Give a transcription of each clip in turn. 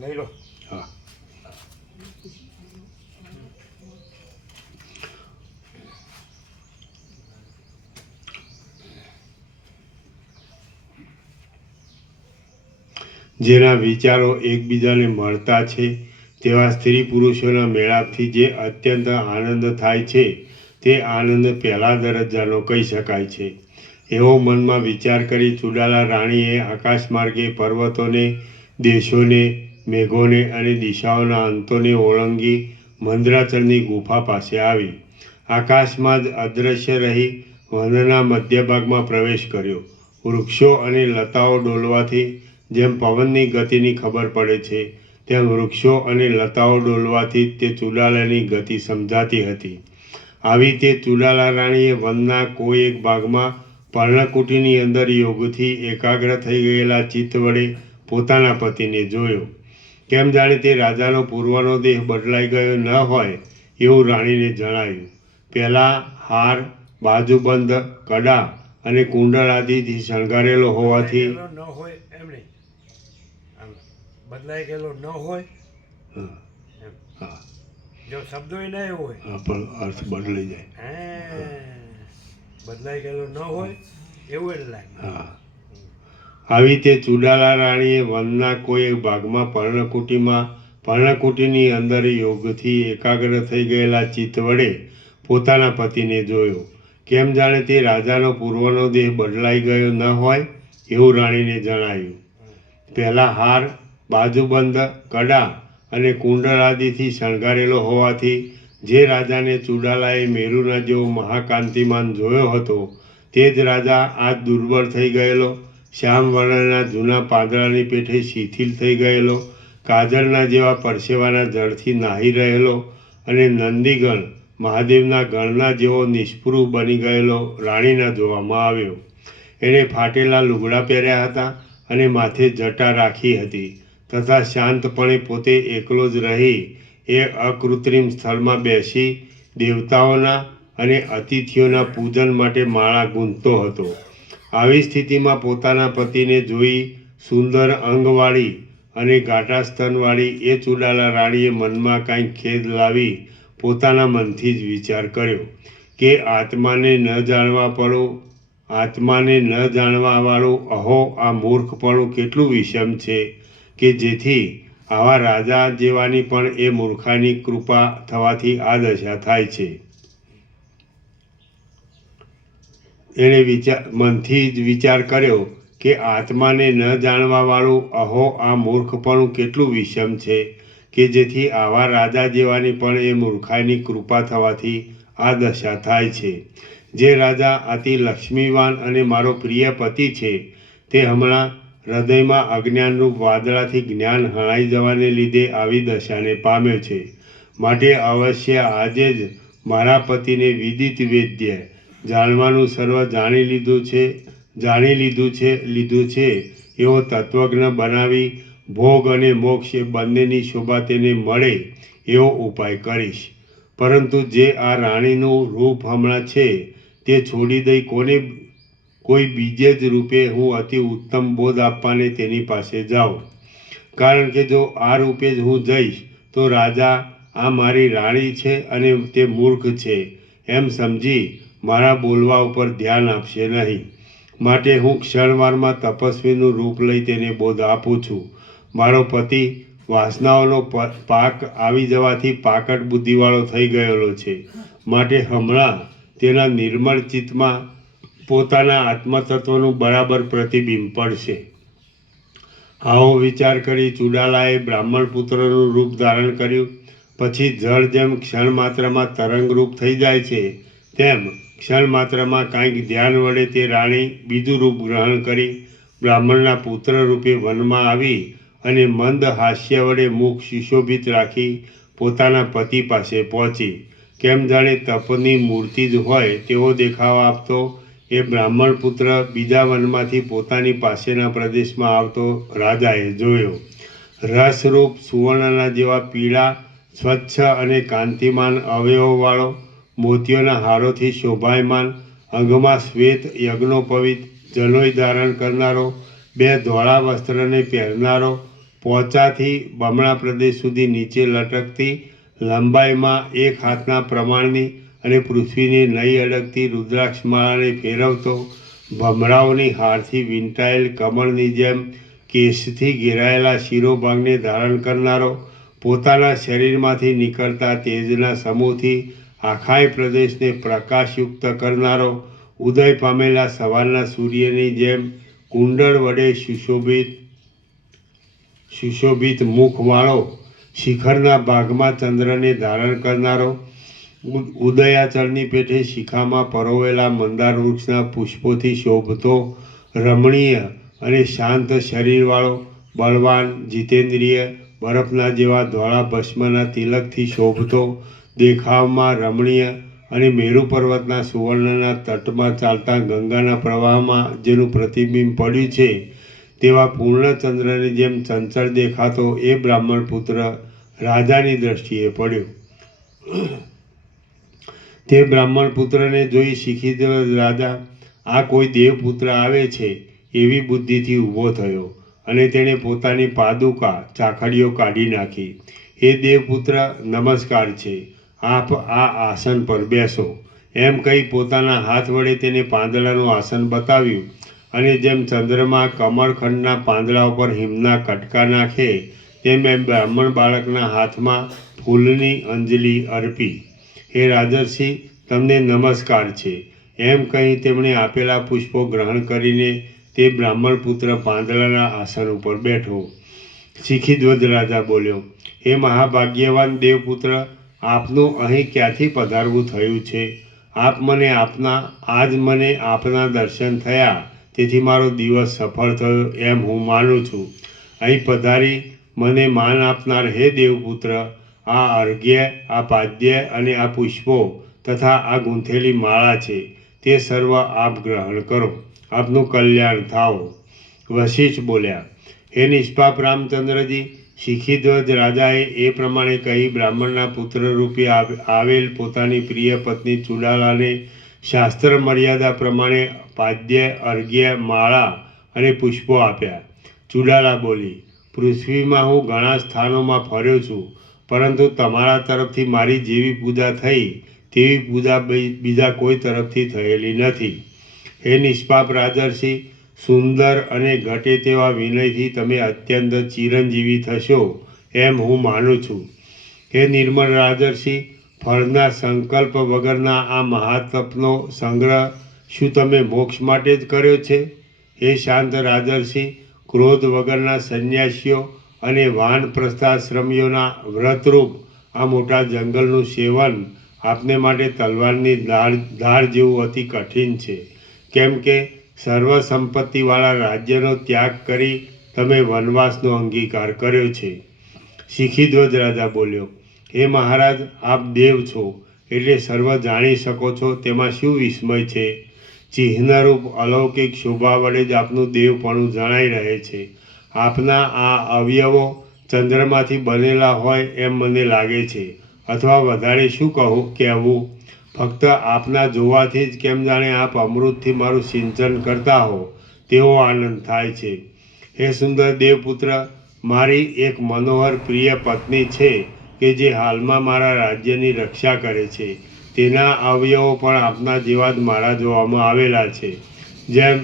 લઈ લો. હા. જેના વિચારો એકબીજાને મળતા છે તેવા સ્ત્રી પુરુષોના મેળાપથી જે અત્યંત આનંદ થાય છે તે આનંદ પહેલા દરજ્જાનો કહી શકાય છે. એવો મનમાં વિચાર કરી ચુડાલા રાણીએ આકાશમાર્ગે પર્વતોને, દેશોને, મેઘોને અને દિશાઓના અંતોને ઓળંગી મંદરાચળની ગુફા પાસે આવી. આકાશમાં જ અદૃશ્ય રહી વનના મધ્ય ભાગમાં પ્રવેશ કર્યો. વૃક્ષો અને લતાઓ ડોલવાથી જેમ પવનની ગતિની ખબર પડે છે તેમ વૃક્ષો અને લતાઓ ડોલવાથી તે ચુડાલાની ગતિ સમજાતી હતી. આવી તે ચુડાલા રાણીએ વનના કોઈ એક ભાગમાં પર્ણકુટીની અંદર યોગથી એકાગ્ર થઈ ગયેલા ચિત્ત વડે પોતાના પતિને જોયો. કેમ જાણે તે રાજાનો પૂર્વનો દેહ બદલાઈ ગયો ન હોય એવું રાણીને જણાયું. પહેલાં હાર, બાજુબંધ, કડા અને કુંડળ આદિથી શણગારેલો હોવાથી ન હોય એમ નહીં, બદલાઈ ગયેલો ન હોય. હા, જો શબ્દો એ ના એવો હોય હા, પણ અર્થ બદલાઈ જાય. બદલાઈ ગયેલો ન હોય એવું એટલે લાગે. હા. આવી તે ચુડાલા રાણીએ વનના કોઈ એક ભાગમાં પર્ણકુટીની અંદર યોગથી એકાગ્ર થઈ ગયેલા ચિત્ત વડે પોતાના પતિને જોયો. કેમ જાણે તે રાજાનો પૂર્વનો દેહ બદલાઈ ગયો ન હોય એવું રાણીને જણાયું. પહેલાં હાર, બાજુબંધ, કડા અને કુંડળ આદિથી શણગારેલો હોવાથી જે રાજાને ચુડાલાએ મેરુના જેવો મહાકાંતિમાન જોયો હતો તે જ રાજા આજ દુર્બળ થઈ ગયેલો, શ્યામ વર્ણના જૂના પાંદડાની પેઠે શિથિલ થઈ ગયેલો, કાજળના જેવા પરસેવાના જળથી નાહી રહેલો અને નંદીગણ મહાદેવના ગણના જેવો નિષ્પૃહ બની ગયેલો રાણીના જોવામાં આવ્યો. એણે ફાટેલા લુગડા પહેર્યા હતા અને માથે જટા રાખી હતી તથા શાંતપણે પોતે એકલો જ રહી એ અકૃત્રિમ સ્થળમાં બેસી દેવતાઓના અને અતિથિઓના પૂજન માટે માળા ગૂંથતો હતો. આવી સ્થિતિમાં પોતાના પતિને જોઈ સુંદર અંગવાળી અને ઘાટા સ્તનવાળી એ ચુડાલા રાણીએ મનમાં કાંઈક ખેદ લાવી પોતાના મનથી જ વિચાર કર્યો કે આત્માને ન જાણવાવાળું અહો આ મૂર્ખપણું કેટલું વિષમ છે કે જેથી આવા રાજા જેવાની પણ એ મૂર્ખાની કૃપા થવાથી આ દશા થાય છે. એણે મનથી જ વિચાર કર્યો કે આત્માને ન જાણવાવાળું અહો આ મૂર્ખપણું કેટલું વિષમ છે કે જેથી આવા રાજા જેવાની પણ એ મૂર્ખાની કૃપા થવાથી આ દશા થાય છે. જે રાજા અતિ લક્ષ્મીવાન અને મારો પ્રિય પતિ છે તે હમણાં હૃદયમાં અજ્ઞાનરૂપ વાદળાથી જ્ઞાન હણાઈ જવાને લીધે આવી દશાને પામ્યો છે. માટે અવશ્ય આજે જ મારા પતિને વિદિત વેદ્ય જાણવાનું સર્વ જાણી લીધું છે એવો તત્વજ્ઞ બનાવી ભોગ અને મોક્ષ એ બંનેની શોભા તેને મળે એવો ઉપાય કરીશ. પરંતુ જે આ રાણીનું રૂપ હમણાં છે તે છોડી દઈ કોઈ બીજે જ રૂપે હું અતિ ઉત્તમ બોધ આપવાને તેની પાસે જાઉં. કારણ કે જો આ રૂપે જ હું જઈશ તો રાજા આ મારી રાણી છે અને તે મૂર્ખ છે એમ સમજી મારા બોલવા ઉપર ધ્યાન આપશે નહીં. માટે હું ક્ષણવારમાં તપસ્વીનું રૂપ લઈ તેને બોધ આપું છું. મારો પતિ વાસનાઓનો પાક આવી જવાથી પાકટ બુદ્ધિવાળો થઈ ગયેલો છે. માટે હમણાં તેના નિર્મળ ચિત્તમાં પોતાના આત્મતત્વનું બરાબર પ્રતિબિંબ પડશે. આવો વિચાર કરી ચુડાલાએ બ્રાહ્મણ પુત્રનું રૂપ ધારણ કર્યું. પછી જળ જેમ ક્ષણમાત્રમાં તરંગરૂપ થઈ જાય છે તેમ ક્ષણમાત્રમાં કાંઈક ધ્યાન વડે તે રાણી બીજું રૂપ ગ્રહણ કરી બ્રાહ્મણના પુત્ર રૂપે વનમાં આવી અને મંદ હાસ્ય વડે મુખ સુશોભિત રાખી પોતાના પતિ પાસે પહોંચી. કેમ જાણે તપની મૂર્તિ જ હોય તેવો દેખાવ આપતો એ બ્રાહ્મણ પુત્ર બીજા વનમાંથી પોતાની પાસેના પ્રદેશમાં આવતો રાજાએ જોયો. રસરૂપ સુવર્ણના જેવા પીળા, સ્વચ્છ અને કાંતિમાન અવયવવાળો, મોતીઓના હારોથી શોભાયમાન, અંગમાં શ્વેત યજ્ઞોપવિત જનોઈ ધારણ કરનારો, બે ધોળા વસ્ત્રને પહેરનારો, પોચાથી બમણા પ્રદેશ સુધી નીચે લટકતી લંબાઈમાં 1 હાથના પ્રમાણની અને પૃથ્વીને નહીં અડકતી રુદ્રાક્ષમાળાને ફેરવતો, ભમરાઓની હારથી વીંટાયેલ કમળની જેમ કેશથી ઘેરાયેલા શિરોભાગને ધારણ કરનારો, પોતાના શરીરમાંથી નીકળતા તેજના સમૂહથી આખાય પ્રદેશને પ્રકાશયુક્ત કરનારો, ઉદય પામેલા સવારના સૂર્યની જેમ કુંડળ વડે સુશોભિત મુખવાળો, શિખરના ભાગમાં ચંદ્રને ધારણ કરનારો, ઉદયાચળની પેઠે શિખામાં પરોવેલા મંદાર વૃક્ષના પુષ્પોથી શોભતો, રમણીય અને શાંત શરીરવાળો, બળવાન, જીતેન્દ્રિય, બરફના જેવા ધોળા ભસ્મના તિલકથી શોભતો, દેખાવમાં રમણીય અને મેરુ પર્વતના સુવર્ણના તટમાં ચાલતા ગંગાના પ્રવાહમાં જેનું પ્રતિબિંબ પડ્યું છે તેવા પૂર્ણચંદ્રની જેમ ચંચળ દેખાતો એ બ્રાહ્મણ પુત્ર રાજાની દ્રષ્ટિએ પડ્યો. તે બ્રાહ્મણ પુત્રને જોઈ શિખીધ્વજ રાજા આ કોઈ દેવપુત્ર આવે છે એવી બુદ્ધિથી ઊભો થયો અને તેણે પોતાની પાદુકા ચાખડીઓ કાઢી નાખી. એ દેવપુત્ર નમસ્કાર છે, આપ આ આસન પર બેસો એમ કહી પોતાના હાથ વડે તેને પાંદડાનું આસન બતાવ્યું અને જેમ ચંદ્રમાં કમળખંડના પાંદડા ઉપર હિમના કટકા નાખે તેમ એમ બ્રાહ્મણ બાળકના હાથમાં ફૂલની અંજલિ અર્પી. હે રાજર્ષિ, તમને નમસ્કાર છે એમ કહી તેમણે આપેલા પુષ્પો ગ્રહણ કરીને તે બ્રાહ્મણ પુત્ર પાંદડાના આસન ઉપર બેઠો. શિખીધ્વજ રાજા બોલ્યો, હે મહાભાગ્યવાન દેવપુત્ર, આપનું અહીં ક્યાંથી પધારવું થયું છે? આજ મને આપના દર્શન થયા તેથી મારો દિવસ સફળ થયો એમ હું માનું છું. અહીં પધારી મને માન આપનાર હે દેવપુત્ર, આ અર્ઘ્ય, આ પાદ્ય અને આ પુષ્પો તથા આ ગૂંથેલી માળા છે તે સર્વ આપ ગ્રહણ કરો, આપનું કલ્યાણ થાઓ. વશિષ્ઠ બોલ્યા, હે નિષ્પાપ રામચંદ્રજી, શિખીધ્વજ રાજાએ એ પ્રમાણે કહી બ્રાહ્મણના પુત્ર રૂપે આવેલ પોતાની પ્રિય પત્ની ચુડાલાને શાસ્ત્ર મર્યાદા પ્રમાણે પાદ્ય, અર્ઘ્ય, માળા અને પુષ્પો આપ્યા. ચુડાલા બોલી, પૃથ્વીમાં હું ઘણા સ્થાનોમાં ફર્યો છું, પરંતુ તમારા તરફથી મારી જેવી પૂજા થઈ તેવી પૂજા બીજા કોઈ તરફથી થયેલી નથી. હે નિષ્પાપ રાજર્ષિ, સુંદર અને ઘટે તેવા વિનયથી તમે અત્યંત ચિરંજીવી થશો એમ હું માનું છું. હે નિર્મળ રાજર્ષિ, ફળના સંકલ્પ વગરના આ મહાતપનો સંગ્રહ શું તમે મોક્ષ માટે જ કર્યો છે? હે શાંત રાજર્ષિ, ક્રોધ વગરના સંન્યાસીઓ અને વાનપ્રસ્થાશ્રમીઓના વ્રતરૂપ આ મોટા જંગલનું સેવન આપને માટે તલવારની ધાર જેવું અતિ કઠિન છે, કેમ કે સર્વ સંપત્તિવાળા રાજ્યનો ત્યાગ કરી તમે વનવાસનો અંગીકાર કર્યો છે. શિખીધ્વજ રાજા બોલ્યો, હે મહારાજ, આપ દેવ છો એટલે સર્વ જાણી શકો છો તેમાં શું વિસ્મય છે? ચિહ્નરૂપ અલૌકિક શોભા વડે જ આપનું દેવપણું જણાઈ રહે છે. આપના આ અવયવો ચંદ્રમાંથી બનેલા હોય એમ મને લાગે છે, અથવા વધારે શું કહેવું, ફક્ત આપના જોવાથી જ કેમ જાણે આપ અમૃતથી મારું સિંચન કરતા હો તેવો આનંદ થાય છે. હે સુંદર દેવપુત્ર, મારી એક મનોહર પ્રિય પત્ની છે કે જે હાલમાં મારા રાજ્યની રક્ષા કરે છે. તેના અવયવો પણ આપના જેવા જ મારા જોવામાં આવેલા છે. જેમ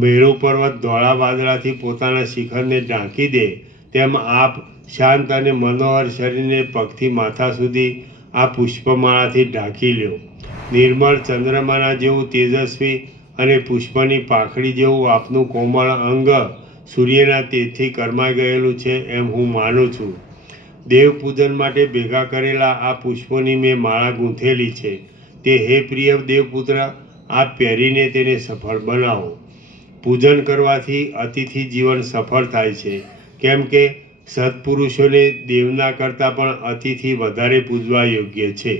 મેરુ પર્વત ધોળા વાદળાથી પોતાના શિખરને ઢાંકી દે તેમ આપ શાંત અને મનોહર શરીરને પગથી માથા સુધી આ પુષ્પમાળાથી ઢાંકી લ્યો. નિર્મળ ચંદ્રમાના જેવું તેજસ્વી અને પુષ્પની પાંખડી જેવું આપનું કોમળ અંગ સૂર્યના તેજથી કરમાઈ ગયેલું છે એમ હું માનું છું. દેવ પૂજન માટે ભેગા કરેલા આ પુષ્પોની મેં માળા ગૂંથેલી છે. તે હે પ્રિય દેવપુત્ર, આપ પહેરીને તેને સફળ બનાવો. પૂજન કરવાથી અતિથિ જીવન સફળ થાય છે, કેમ કે સત્પુરુષોને દેવના કરતાં પણ અતિથિ વધારે પૂજવા યોગ્ય છે.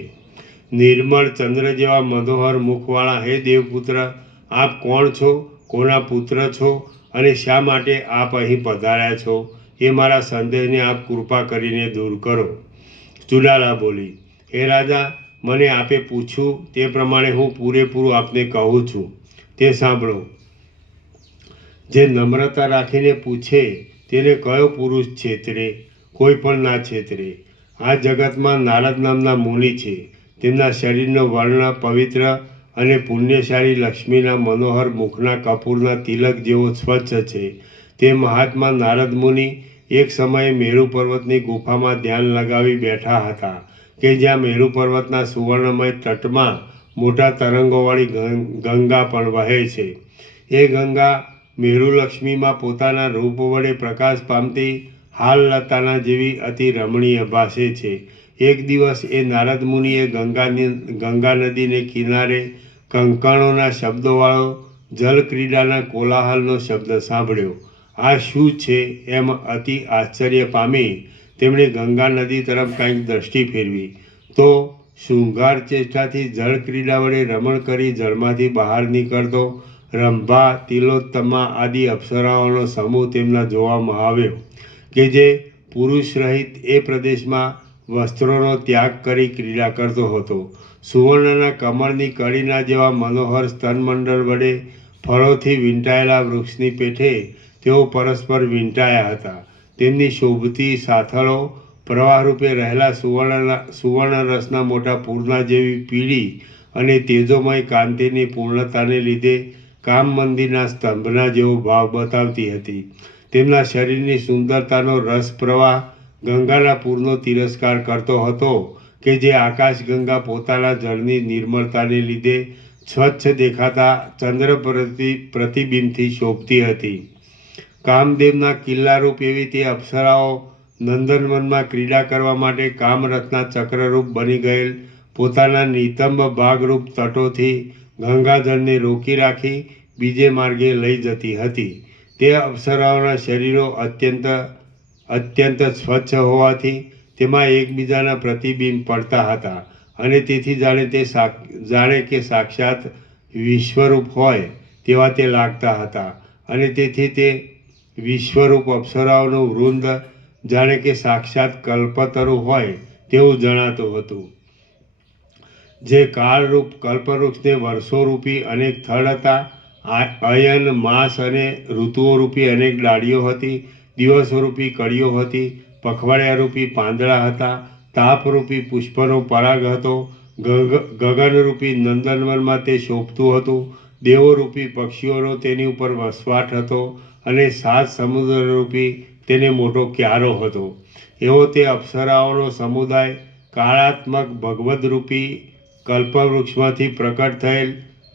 નિર્મળ ચંદ્ર જેવા મનોહર મુખવાળા હે દેવપુત્ર, આપ કોણ છો, કોના પુત્ર છો અને શા માટે આપ અહીં પધાર્યા છો એ મારા સંદેહને આપ કૃપા કરીને દૂર કરો. ચુડાલા બોલી, હે રાજા, મને આપે પૂછ્યું તે પ્રમાણે હું પૂરેપૂરું આપને કહું છું, તે સાંભળો. જે નમ્રતા રાખીને પૂછે તેને કયો પુરુષ છેતરે? કોઈ પણ ના છેતરે. આ જગતમાં નારદ નામના મુનિ છે. તેમના શરીરનો વર્ણ પવિત્ર અને પુણ્યશાળી લક્ષ્મીના મનોહર મુખના કપૂરના તિલક જેવો સ્વચ્છ છે. તે મહાત્મા નારદ મુનિ એક સમયે મેરુ પર્વતની ગુફામાં ધ્યાન લગાવી બેઠા હતા કે જ્યાં મેરુ પર્વતના સુવર્ણમય તટમાં મોટા તરંગોવાળી ગંગા પણ વહે છે. એ ગંગા મેરુલક્ષ્મીમાં પોતાના રૂપ વડે પ્રકાશ પામતી હાલ લતાના જેવી અતિ રમણીય ભાસે છે. એક દિવસ એ નારદ મુનિએ ગંગા નદીને કિનારે કંકણોના શબ્દોવાળો જલક્રીડાના કોલાહલનો શબ્દ સાંભળ્યો. આ શું છે એમ અતિ આશ્ચર્ય પામી તેમણે ગંગા નદી તરફ કંઈક દ્રષ્ટિ ફેરવી તો શૃંગાર ચેષ્ટાથી જળક્રીડા વડે રમણ કરી જળમાંથી બહાર નીકળતો રંભા, તિલોત્તમા આદિ અપ્સરાઓનો સમૂહ તેમના જોવામાં આવ્યો કે જે પુરુષ રહિત એ પ્રદેશમાં વસ્ત્રોનો ત્યાગ કરી ક્રીડા કરતો હતો. સુવર્ણના કમળની કળીના જેવા મનોહર સ્તનમંડળ વડે ફળોથી વીંટાયેલા વૃક્ષની પેઠે તેઓ પરસ્પર વીંટાયા હતા. તેમની શોભતી સાથળો પ્રવાહરૂપે રહેલા સુવર્ણ રસના મોટા પૂરના જેવી પીળી અને તેજોમય કાંતિની પૂર્ણતાને લીધે કામ મંદિરના સ્તંભના જેવો ભાવ બતાવતી હતી. તેમના શરીરની સુંદરતાનો રસ પ્રવાહ ગંગાના પૂરનો તિરસ્કાર કરતો હતો કે જે આકાશગંગા પોતાના જળની નિર્મળતાને લીધે સ્વચ્છ દેખાતા ચંદ્ર પ્રતિબિંબથી શોભતી હતી. કામદેવના કિલ્લારૂપ એવી તે અપ્સરાઓ નંદનવનમાં ક્રીડા કરવા માટે કામરથના ચક્રરૂપ બની ગયેલ પોતાના નિતંબ ભાગરૂપ તટોથી ગંગાજળને રોકી રાખી બીજે માર્ગે લઈ જતી હતી. તે અપ્સરાઓના શરીરો અત્યંત સ્વચ્છ હોવાથી તેમાં એકબીજાના પ્રતિબિંબ પડતા હતા અને તેથી જાણે કે સાક્ષાત વિશ્વરૂપ હોય તેવા તે લાગતા હતા અને તેથી તે વિશ્વરૂપ અપ્સરાઓનું વૃંદ જાણે કે સાક્ષાત કલ્પતરુ હોય તેવું જણાતું હતું. જે કાળરૂપ કલ્પવૃક્ષને વર્ષોરૂપી અનેક થડ હતા, અયન, માસ અને ઋતુઓરૂપી અનેક ડાળીઓ હતી, દિવસોરૂપી કળીઓ હતી, પખવાડિયારૂપી પાંદડા હતા, તાપરૂપી પુષ્પનો પરાગ હતો, ગગનરૂપી નંદનવનમાં તે શોભતું હતું, દેવોરૂપી પક્ષીઓનો તેની ઉપર વસવાટ હતો અને 7 સમુદ્રરૂપી તેને મોટો ક્યારો હતો. એવો તે અપ્સરાઓનો સમુદાય કાળાત્મક ભગવદરૂપી કલ્પવૃક્ષમાંથી પ્રકટ થયેલ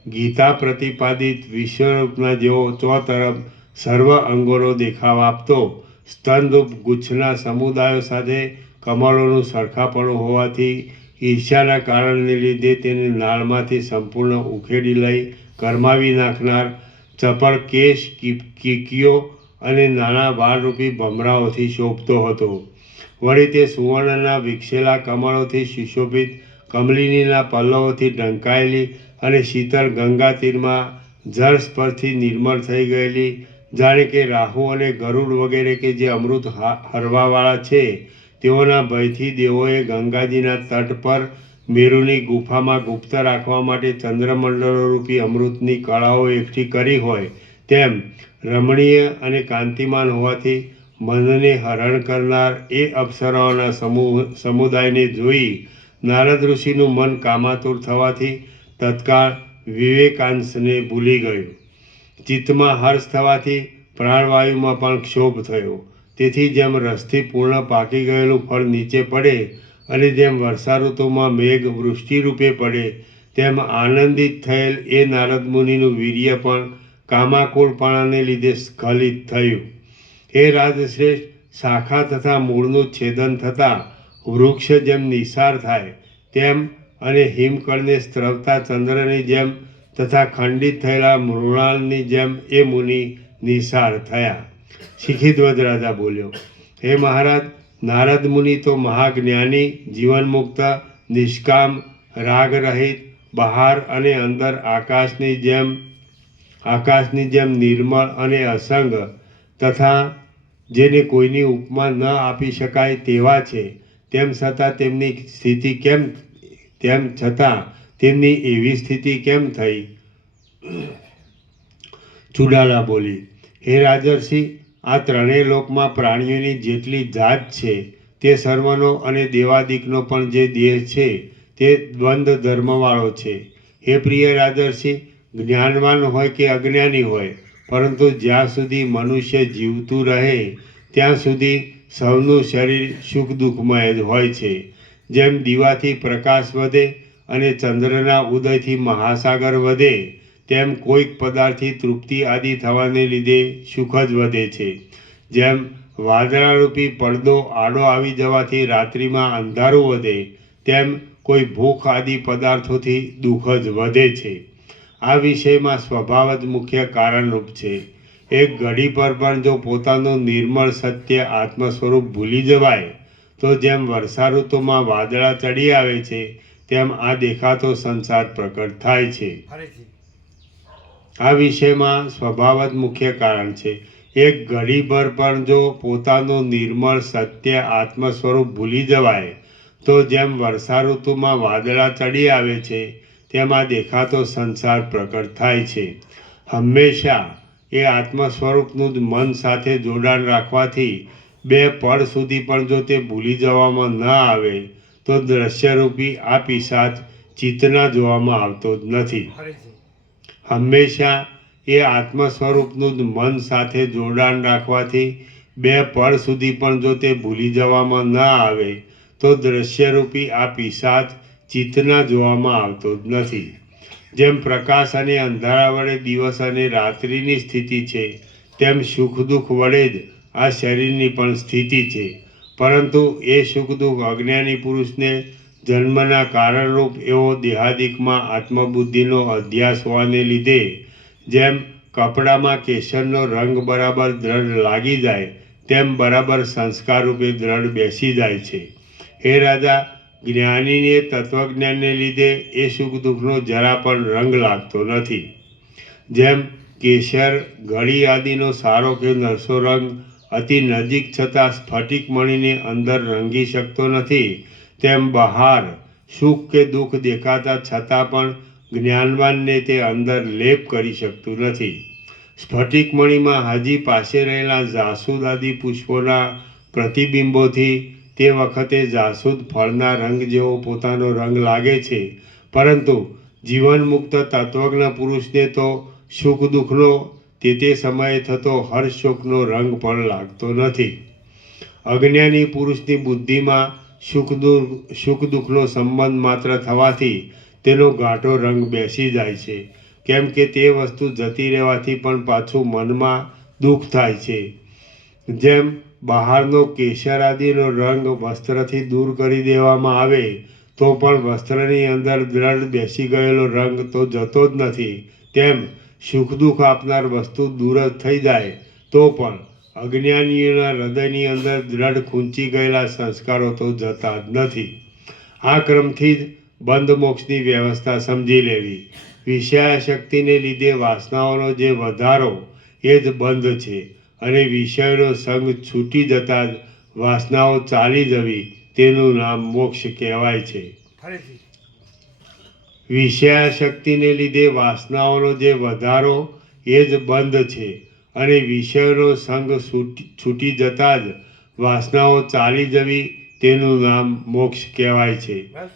ગીતા પ્રતિપાદિત વિશ્વરૂપના જેવો ચોતરફ સર્વ અંગોનો દેખાવ આપતો સ્તનરૂપ ગુચ્છના સમુદાયો સાથે કમળોનું સરખાપણું હોવાથી ઈર્ષ્યાના કારણને લીધે તેને નાળમાંથી સંપૂર્ણ ઉખેડી લઈ કરમાવી નાખનાર ચપળ કેશ, કીકીઓ અને નાના વાળરૂપી ભમરાઓથી શોભતો હતો. વળી તે સુવર્ણના વિકસેલા કમળોથી સુશોભિત કમલિનીના પલ્લવોથી ઢંકાયેલી અને શીતળ ગંગા તીરમાં જળ સ્પર્શથી નિર્મળ થઈ ગયેલી જાણે કે રાહુ અને ગરુડ વગેરે કે જે અમૃત હરવાવાળા છે તેઓના ભયથી દેવોએ ગંગાજીના તટ પર મેરુની ગુફામાં ગુપ્ત રાખવા માટે ચંદ્રમંડળોરૂપી અમૃતની કળાઓ એકઠી કરી હોય તેમ રમણીય અને કાંતિમાન હોવાથી મનને હરણ કરનાર એ અપ્સરાઓના સમુદાયને જોઈ નારદ ઋષિનું મન કામાતુર થવાથી તત્કાળ વિવેકાંશને ભૂલી ગયું. ચિત્તમાં હર્ષ થવાથી પ્રાણવાયુમાં પણ ક્ષોભ થયો. તેથી જેમ રસથી પૂર્ણ પાકી ગયેલું ફળ નીચે પડે અને જેમ વર્ષા ઋતુમાં મેઘ વૃષ્ટિરૂપે પડે તેમ આનંદિત થયેલ એ નારદ મુનિનું વીર્ય પણ કામાકુળપણાને લીધે સ્ખલિત થયું. હે રાજશ્રેષ્ઠ, શાખા તથા મૂળનું છેદન થતાં વૃક્ષ જેમ નિસાર થાય તેમ અને હિમકણને સ્ત્રવતા ચંદ્રની જેમ તથા ખંડિત થયેલા મૃણાલની જેમ એ મુનિ નિસાર થયા. શિખીધ્વજ રાજા બોલ્યો, હે મહારાજ, નારદ મુનિ તો મહાજ્ઞાની, જીવનમુક્ત, નિષ્કામ, રાગરહિત, બહાર અને અંદર આકાશની જેમ નિર્મળ અને અસંગ તથા જેને કોઈની ઉપમા ન આપી શકાય તેવા છે. તેમ છતાં તેમની એવી સ્થિતિ કેમ થઈ? ચુડાલા બોલી, હે રાજર્ષિ, આ ત્રણેય લોકમાં પ્રાણીઓની જેટલી જાત છે તે સર્વનો અને દેવાદિકનો પણ જે દેહ છે તે દ્વંદ્વ ધર્મવાળો છે. હે પ્રિય રાજર્ષિ, જ્ઞાનવાન હોય કે અજ્ઞાની હોય, પરંતુ જ્યાં સુધી મનુષ્ય જીવતું રહે ત્યાં સુધી સૌનું શરીર સુખ દુઃખમય જ હોય છે. જેમ દીવાથી પ્રકાશ વધે અને ચંદ્રના ઉદયથી મહાસાગર વધે, તેમ કોઈક પદાર્થથી તૃપ્તિ આદિ થવાને લીધે સુખ જ વધે છે. જેમ વાદળારૂપી પડદો આડો આવી જવાથી રાત્રિમાં અંધારું વધે, તેમ કોઈ ભૂખ આદિ પદાર્થોથી દુઃખ જ વધે છે. આ વિષયમાં સ્વભાવ જ મુખ્ય કારણરૂપ છે. એક ઘડી પર પણ જો પોતાનું નિર્મળ સત્ય આત્મ સ્વરૂપ ભૂલી જવાય, તો જેમ વર્ષા ઋતુમાં વાદળા ચડી આવે છે, તેમ આ દેખાતો સંસાર પ્રકટ થાય છે. ફરીથી આ વિષયમાં સ્વભાવ જ મુખ્ય કારણ છે. એક ઘડી ભર પણ જો પોતાનું નિર્મળ સત્ય આત્મ સ્વરૂપ ભૂલી જવાય, તો જેમ વર્ષા ઋતુમાં વાદળા ચડી આવે છે, તેમ આ દેખાતો સંસાર પ્રકટ થાય છે. હંમેશા એ આત્મ સ્વરૂપનું જ મન સાથે જોડાણ રાખવાથી બે પળ સુધી પણ જો તે ભૂલી જવામાં ન આવે, તો દ્રશ્યરૂપી આ પિશાચ ચિત્તના જોવામાં આવતો જ નથી. ફરીથી હંમેશા એ આત્મ સ્વરૂપનું જ મન સાથે જોડાણ રાખવાથી બે પળ સુધી પણ જો તે ભૂલી જવામાં ન આવે, તો દ્રશ્યરૂપી આ પિશાચ ચિત્તના જોવામાં આવતો જ નથી. જેમ પ્રકાશ અને અંધારા વડે દિવસ અને રાત્રિની સ્થિતિ છે, તેમ સુખ દુઃખ વડે જ આ શરીરની પણ સ્થિતિ છે. પરંતુ એ સુખ દુઃખ અજ્ઞાની પુરુષને જન્મના કારણરૂપ એવો દેહાદિકમાં આત્મબુદ્ધિનો અધ્યાસ હોવાને લીધે જેમ કપડામાં કેસરનો રંગ બરાબર દ્રઢ લાગી જાય, તેમ બરાબર સંસ્કારરૂપે દ્રઢ બેસી જાય છે. હે રાજા, જ્ઞાનીને તત્વજ્ઞાનને લીધે એ સુખ દુઃખનો જરા પણ રંગ લાગતો નથી. જેમ કેસર, ઘડી આદિનો સારો કે નરસો રંગ અતિ નજીક છતાં સ્ફટિક મણીને અંદર રંગી શકતો નથી, તેમ બહાર સુખ કે દુઃખ દેખાતા છતાં પણ જ્ઞાનવાનને તે અંદર લેપ કરી શકતું નથી. સ્ફટિક મણીમાં હજી પાસે રહેલા જાસૂદ આદિ પુષ્પોના પ્રતિબિંબોથી તે વખતે જાસૂદ ફળના રંગ જેવો પોતાનો રંગ લાગે છે, પરંતુ જીવનમુક્ત તત્વજ્ઞ પુરુષને તો સુખ દુઃખનો તે સમયે થતો હર્ષ શોકનો રંગ પણ લાગતો નથી. અજ્ઞાની પુરુષની બુદ્ધિમાં સુખ દુઃખનો સંબંધ માત્ર થવાથી તેનો ઘાટો રંગ બેસી જાય છે, કેમ કે તે વસ્તુ જતી રહેવાથી પણ પાછું મનમાં દુઃખ થાય છે. જેમ બહારનો કેસર આદિનો રંગ વસ્ત્રથી દૂર કરી દેવામાં આવે તો પણ વસ્ત્રની અંદર દ્રઢ બેસી ગયેલો રંગ તો જતો જ નથી, તેમ સુખ દુઃખ આપનાર વસ્તુ દૂર જ થઈ જાય તો પણ અજ્ઞાનીઓના હૃદયની અંદર દ્રઢ ખૂંચી ગયેલા સંસ્કારો તો જતા જ નથી. આ ક્રમથી જ બંધ મોક્ષની વ્યવસ્થા સમજી લેવી. વિષયાશક્તિને લીધે વાસનાઓનો જે વધારો એ જ બંધ છે, અને વિષયોનો સંગ છૂટી જતાં જ વાસનાઓ ચાલી જવી તેનું નામ મોક્ષ કહેવાય છે. ફરીથી વિષયાશક્તિને લીધે વાસનાઓનો જે વધારો એ જ બંધ છે, અને વિષયોનો સંગ છૂટી જતાં જ વાસનાઓ ચાલી જવી તેનું નામ મોક્ષ કહેવાય છે. બસ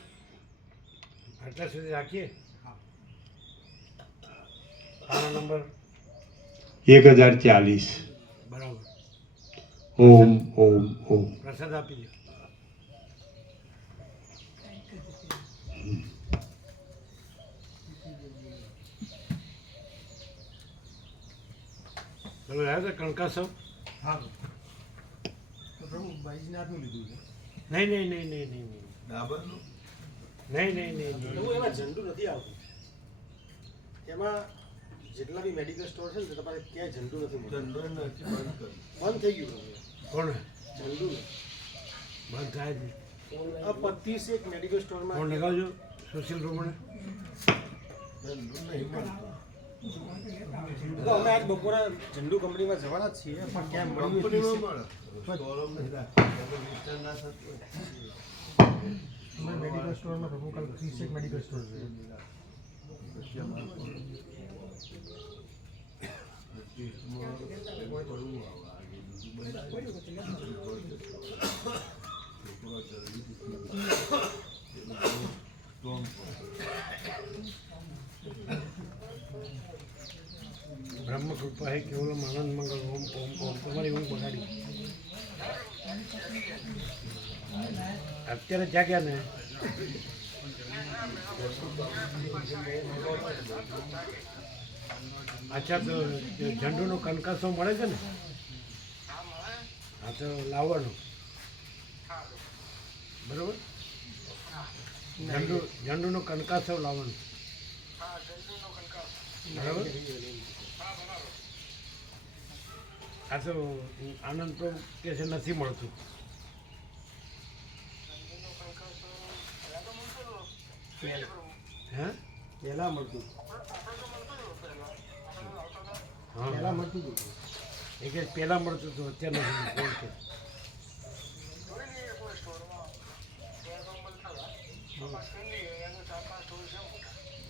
આટલા સુધી રાખીએ. આનો નંબર 1040. બરાબર. ઓમ ઓમ ઓમ. પ્રસાદ આપી દો. તમે રહ્યા હતા કણકાસવ? હા તો પ્રભુ બાઈજનાથનું લીધું છે. નહીં નહીં નહીં નહીં નહીં નહીં ડાબરનું નહીં નહીં નહીં પ્રભુ નહીં. એમાં ઝંડુ નથી આવતું. એમાં જેટલા બી મેડિકલ સ્ટોર છે ને તે તમારે ક્યાંય ઝંડુ નથી મળતું. ચંદ્ર નથી બંધ કર્યું. બંધ થઈ ગયું પ્રભુ. કોણ ઝંડુ બંધ થાય જ નહીં. આ 25 એક મેડિકલ સ્ટોરમાં ફોન લગાવજો સોશિયલ પ્રમાણે. ચંદ્ર નહીં મળતું. તો અમે આજ બપોરા ઝંડુ કંપનીમાં જવાના જ છીએ, પણ ક્યાં મળ્યું કંપનીમાં નથી. મળે. સ્ટોરમાં નહીં રાખતું. એમાં વિચાર ના થતો હોય. અમે મેડિકલ સ્ટોરમાં પ્રભુ કાલ 30 એક મેડિકલ સ્ટોર છે. પછી અમારે પણ 25 માં પડવું આવે. બ્રહ્મ કૃપા હે કેવલમ આનંદ મંગલ ઓમ ઓમ ઓમ. તમારી ઊંઘ બગાડી. અત્યારે જાગ્યા ને અચ્છા, તો ઝંડુનો કંકાસો મળે છે ને? હા, તો લાવવાનો બરોબર. ઝંડુનો કંકાસો લાવવાનો બરાબર. આ તો આનંદ તો કે છે નથી મળતું. હે પહેલા મળતું હા, પહેલા મળતું હતું. એ કે પહેલાં મળતું હતું, અત્યારે નથી. કોણ કે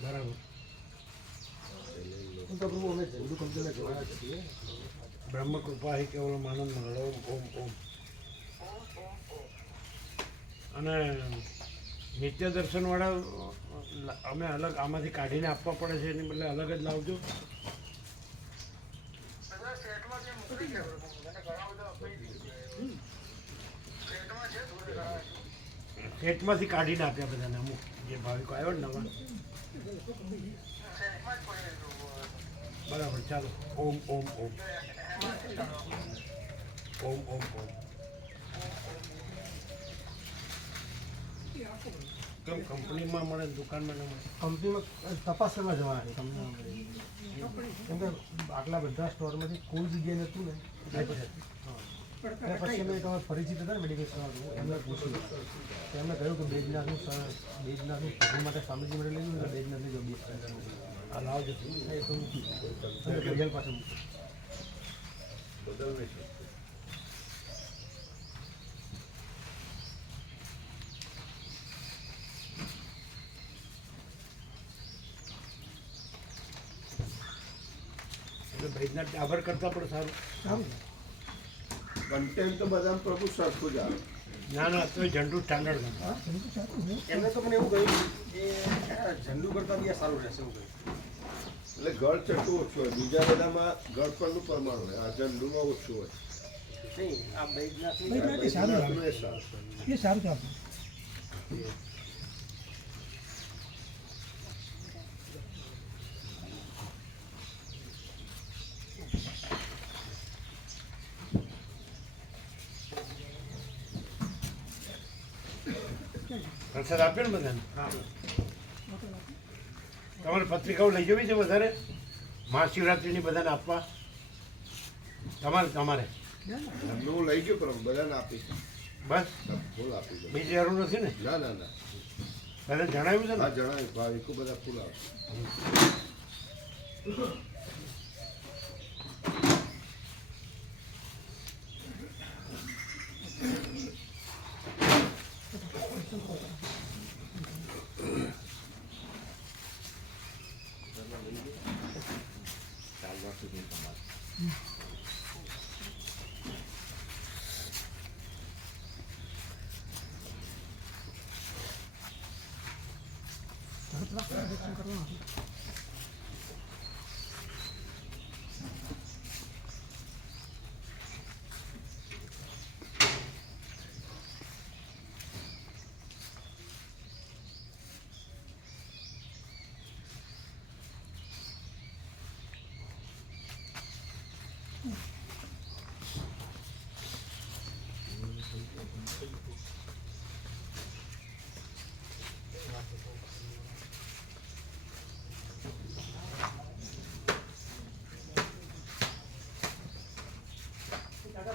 બરાબર. તો પ્રભુ અમે ઝંડુ કંપનીમાં જવાના છીએ. બ્રહ્મ કૃપા હે કેવલમ આનંદ મંગળ ઓમ ઓમ ઓમ. અને નિત્ય દર્શનવાળા અમે અલગ આમાંથી કાઢીને આપવા પડે છે, એની બદલે અલગ જ લાવજો. સેટમાંથી કાઢીને આપ્યા બધાને, અમુક જે ભાવિકો આવ્યો ને નવા. બરાબર, ચાલો. ઓમ ઓમ ઓમ ઓમ ઓમ ઓમ. કેમ કંપનીમાં મળે, દુકાનમાં ન મળે? કંપનીમાં તપાસ કરવા જવાના છે કંપનીમાં. કેમ કે આટલા બધા સ્ટોરમાંથી કોઈ જગ્યાએ નહોતું ને એટલે પછી અમે તમારે પરિચિત હતા ને મેડિકલ સ્ટોરનું, એમને પૂછ્યું તો એમને કહ્યું કે બેજનાથનું પ્રભુ માટે સ્વામીજી માટે લઈ ગયું, બેજનાથની જો બેસ આ લાવજો. એ તો ગઝલ પાસે મૂક્યું. એટલે ભૈજનાથ ડાબર કરતાં પણ સારું. કન્ટેન્ટ તો બધા પ્રભુ સરખું જ આવે. ના ના, તો ઝંડુ સ્ટાન્ડર્ડ ગમે. એમને તો મને એવું કહ્યું કે ઝંડુ કરતાં બી આ સારું રહેશે એવું કહ્યું. એટલે ગળ ચટું ઓછું હોય, બીજા બધામાં ગળપણનું પ્રમાણ હોય, આ ઝંડુમાં ઓછું હોય. નહીં, આ બૈજનાથની બૈજનાથનું એ સારું. એ સારું તો આપું. પ્રસાદ આપ્યો ને બધાને. તમારે પત્રિકાઓ લઈ જવી છે વધારે મહાશિવરાત્રિની બધાને આપવા? તમારે હું લઈ ગયો પ્રભુ, બધાને આપી. બસ, ફૂલ આપી દો. બીજી જરૂર નથી ને? ના ના ના, બધાને જણાવ્યું છે હા ને? જણાવ્યું, ભાવિકો બધા ફૂલ આપે. કાકા,